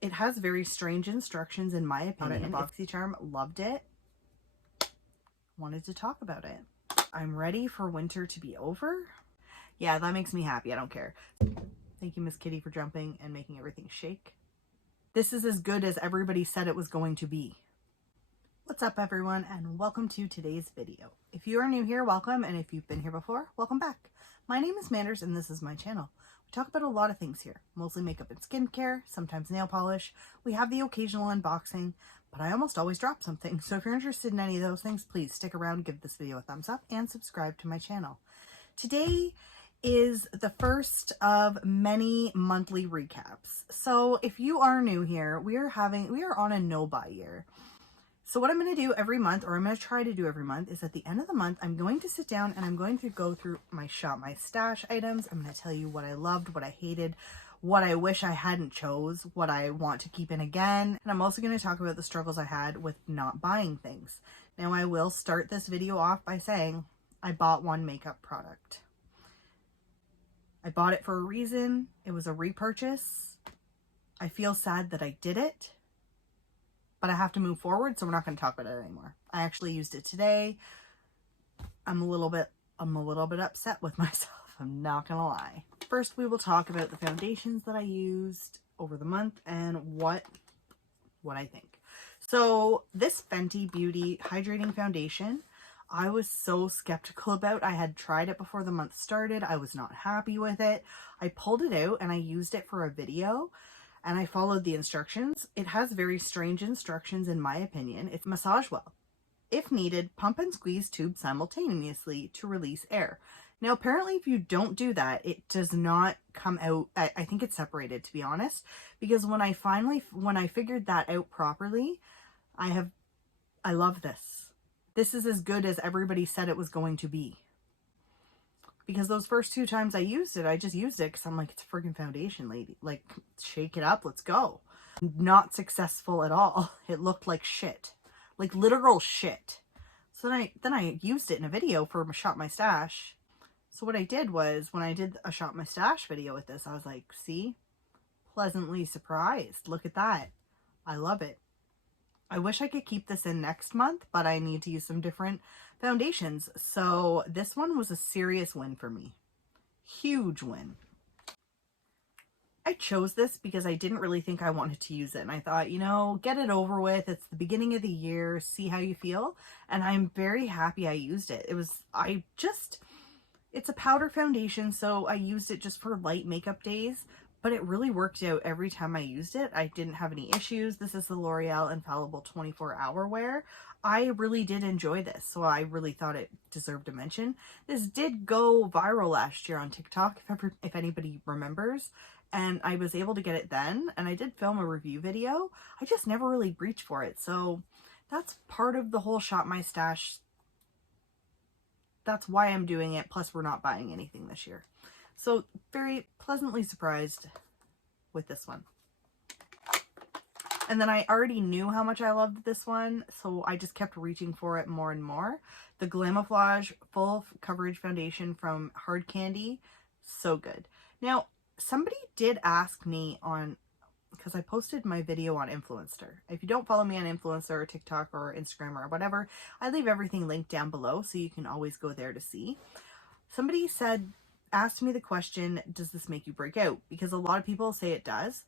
It has very strange instructions in my opinion. BoxyCharm, loved it. Wanted to talk about it. I'm ready for winter to be over. Yeah, that makes me happy. I don't care. Thank you, Miss Kitty, for jumping and making everything shake. This is as good as everybody said it was going to be. What's up, everyone, and welcome to today's video. If you are new here, welcome, and if you've been here before, welcome back. My name is Manders, and this is my channel. We talk about a lot of things here, mostly makeup and skincare, sometimes nail polish. We have the occasional unboxing, but I almost always drop something. So if you're interested in any of those things, please stick around, give this video a thumbs up, and subscribe to my channel. Today is the first of many monthly recaps. So if you are new here, we are on a no-buy year. So what I'm going to do every month, or I'm going to try to do every month, is at the end of the month, I'm going to sit down and I'm going to go through my Shop My Stash items. I'm going to tell you what I loved, what I hated, what I wish I hadn't chose, what I want to keep in again. And I'm also going to talk about the struggles I had with not buying things. Now, I will start this video off by saying I bought one makeup product. I bought it for a reason. It was a repurchase. I feel sad that I did it, but I have to move forward, so we're not going to talk about it anymore. I actually used it today. I'm a little bit upset with myself. I'm not going to lie. First, we will talk about the foundations that I used over the month and what I think. So this Fenty Beauty Hydrating Foundation, I was so skeptical about. I had tried it before the month started. I was not happy with it. I pulled it out and I used it for a video. And I followed the instructions. It has very strange instructions in my opinion. It's massage well. If needed, pump and squeeze tubes simultaneously to release air. Now, apparently if you don't do that, it does not come out. I think it's separated, to be honest, because when I figured that out properly, I love this. This is as good as everybody said it was going to be. Because those first two times I used it, I just used it because I'm like, it's a freaking foundation, lady. Like, shake it up, let's go. Not successful at all. It looked like shit. Like literal shit. So then I used it in a video for Shop My Stash. So what I did was, when I did a Shop My Stash video with this, I was like, see? Pleasantly surprised. Look at that. I love it. I wish I could keep this in next month, but I need to use some different foundations. So this one was a serious win for me. Huge win. I chose this because I didn't really think I wanted to use it. And I thought, you know, get it over with. It's the beginning of the year. See how you feel. And I'm very happy I used it. It's a powder foundation, so I used it just for light makeup days. But it really worked out every time I used it. I didn't have any issues. This is the L'Oreal Infallible 24-Hour Wear. I really did enjoy this, so I really thought it deserved a mention. This did go viral last year on TikTok, if anybody remembers, and I was able to get it then, and I did film a review video. I just never really reached for it, so that's part of the whole Shop My Stash. That's why I'm doing it, plus we're not buying anything this year. So very pleasantly surprised with this one. And then I already knew how much I loved this one, so I just kept reaching for it more and more. The Glamoflage Full Coverage Foundation from Hard Candy, so good. Now, somebody did ask me because I posted my video on Influencer. If you don't follow me on Influencer or TikTok or Instagram or whatever, I leave everything linked down below, so you can always go there to see. Somebody asked me the question, does this make you break out? Because a lot of people say it does.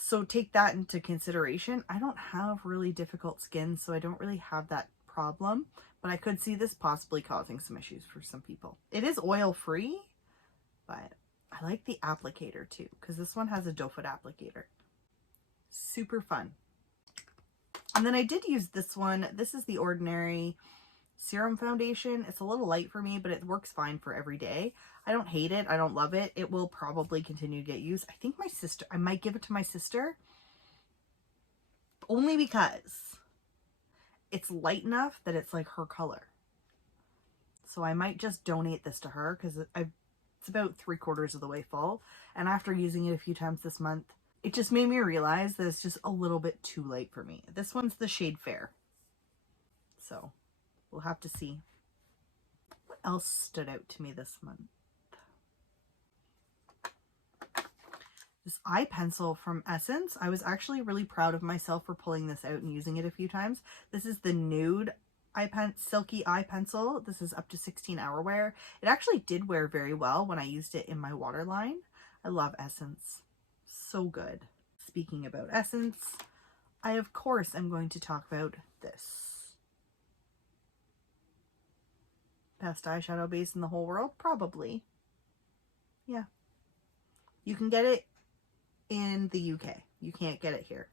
So take that into consideration. I don't have really difficult skin, so I don't really have that problem. But I could see this possibly causing some issues for some people. It is oil-free, but I like the applicator too, because this one has a doe foot applicator. Super fun. And then I did use this one. This is the Ordinary Serum Foundation. It's a little light for me, but it works fine for every day. I don't hate it. I don't love it. It will probably continue to get used. I think I might give it to my sister, only because it's light enough that it's like her color. So I might just donate this to her because it's about 3/4 of the way full. And after using it a few times this month, it just made me realize that it's just a little bit too light for me. This one's the shade Fair. So we'll have to see. What else stood out to me this month? This eye pencil from Essence. I was actually really proud of myself for pulling this out and using it a few times. This is the Nude silky eye pencil. This is up to 16-hour wear. It actually did wear very well when I used it in my waterline. I love Essence. So good. Speaking about Essence, I of course am going to talk about this. Best eyeshadow base in the whole world? Probably. Yeah. You can get it in the UK. You can't get it here.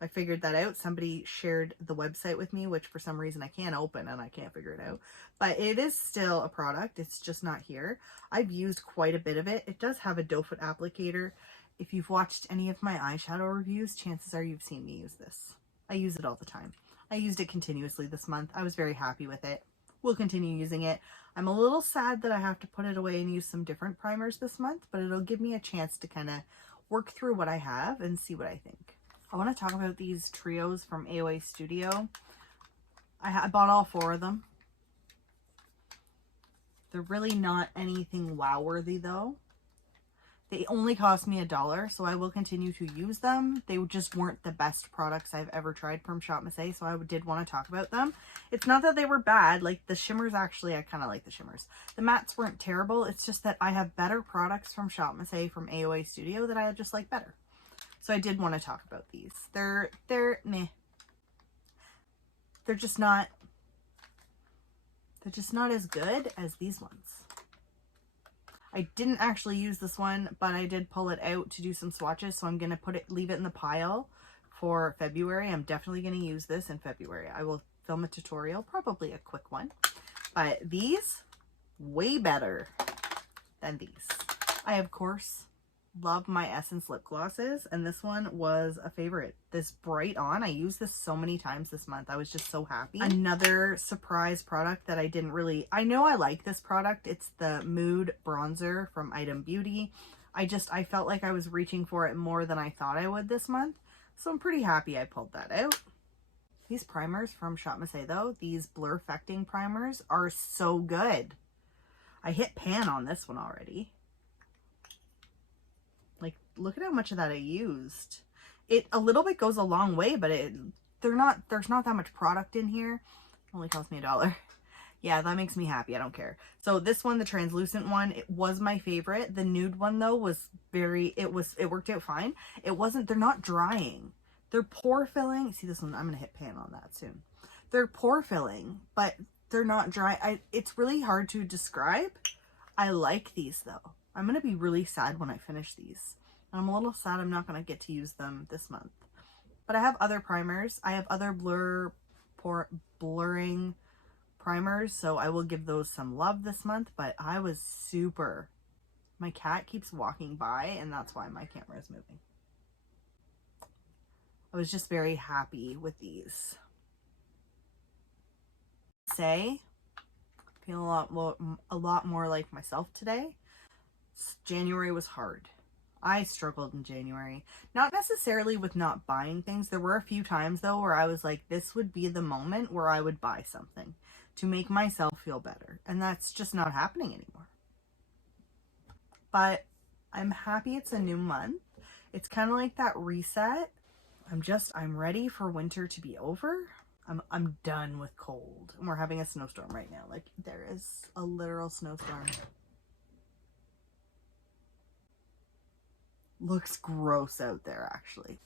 I figured that out. Somebody shared the website with me, which for some reason I can't open and I can't figure it out. But it is still a product. It's just not here. I've used quite a bit of it. It does have a doe foot applicator. If you've watched any of my eyeshadow reviews, chances are you've seen me use this. I use it all the time. I used it continuously this month. I was very happy with it. We'll continue using it. I'm a little sad that I have to put it away and use some different primers this month, but it'll give me a chance to kind of work through what I have and see what I think. I want to talk about these trios from AOA Studio. I bought all 4 of them. They're really not anything wow-worthy though. They only cost me $1, so I will continue to use them. They just weren't the best products I've ever tried from Shop Missy, so I did want to talk about them. It's not that they were bad. Like the shimmers, actually, I kind of like the shimmers. The mattes weren't terrible. It's just that I have better products from Shop Missy from AOA Studio that I just like better. So I did want to talk about these. They're meh. They're just not as good as these ones. I didn't actually use this one, but I did pull it out to do some swatches, so I'm going to leave it in the pile for February. I'm definitely going to use this in February. I will film a tutorial, probably a quick one. But these, way better than these. I, of course, love my Essence lip glosses, and this one was a favorite. This Bright On, I used this so many times this month. I was just so happy. Another surprise product that I didn't really, I know I like this product. It's the Mood bronzer from Item Beauty. I felt like I was reaching for it more than I thought I would this month, so I'm pretty happy I pulled that out. These primers from Shop Missy though, these Blurfection Primers are so good. I hit pan on this one already. Like, look at how much of that I used. It a little bit goes a long way, but there's not that much product in here. It only cost me $1. Yeah, that makes me happy. I don't care. So this one, the translucent one, it was my favorite. The nude one though was it worked out fine. They're not drying. They're pore filling. See this one, I'm gonna hit pan on that soon. They're pore filling, but they're not dry. It's really hard to describe. I like these though. I'm going to be really sad when I finish these. I'm a little sad I'm not going to get to use them this month. But I have other primers. I have other blurring primers, so I will give those some love this month. But I was super... My cat keeps walking by, and that's why my camera is moving. I was just very happy with these. Feel a lot more like myself today. January was hard. I struggled in January. Not necessarily with not buying things. There were a few times though where I was like, this would be the moment where I would buy something to make myself feel better. And that's just not happening anymore. But I'm happy it's a new month. It's kind of like that reset. I'm ready for winter to be over. I'm done with cold. And we're having a snowstorm right now. Like, there is a literal snowstorm. Looks gross out there, actually.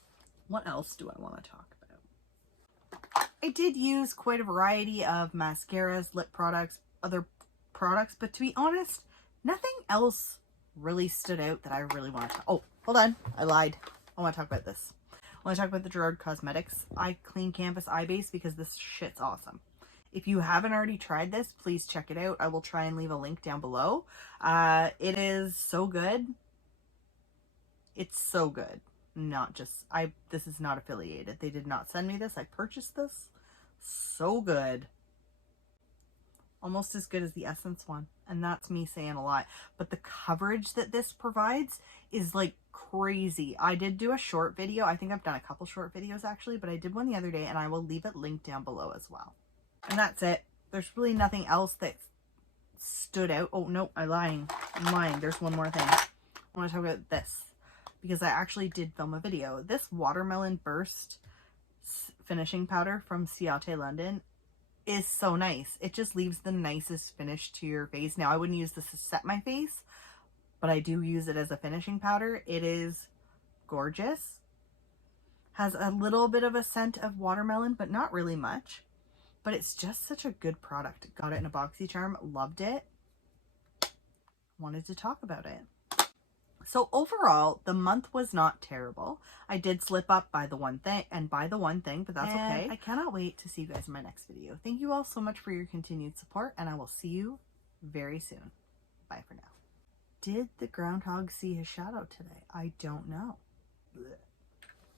What else do I want to talk about? I did use quite a variety of mascaras, lip products, other products, but to be honest, nothing else really stood out that I really want to... Oh, hold on. I lied. I want to talk about this. I want to talk about the Gerard Cosmetics Clean Canvas Eye Base because this shit's awesome. If you haven't already tried this, please check it out. I will try and leave a link down below. It is so good. It's so good. This is not affiliated. They did not send me this. I purchased this. So good. Almost as good as the Essence one. And that's me saying a lot. But the coverage that this provides is like crazy. I did do a short video. I think I've done a couple short videos actually, but I did one the other day and I will leave it linked down below as well. And that's it. There's really nothing else that stood out. Oh, no, I'm lying. There's one more thing. I want to talk about this. because I actually did film a video. This Watermelon Burst finishing powder from Ciate London is so nice. It just leaves the nicest finish to your face. Now, I wouldn't use this to set my face, but I do use it as a finishing powder. It is gorgeous. Has a little bit of a scent of watermelon, but not really much. But it's just such a good product. Got it in a BoxyCharm. Loved it. Wanted to talk about it. So overall, the month was not terrible. I did slip up by the one thing, but that's okay. I cannot wait to see you guys in my next video. Thank you all so much for your continued support, and I will see you very soon. Bye for now. Did the groundhog see his shadow today? I don't know. Blech.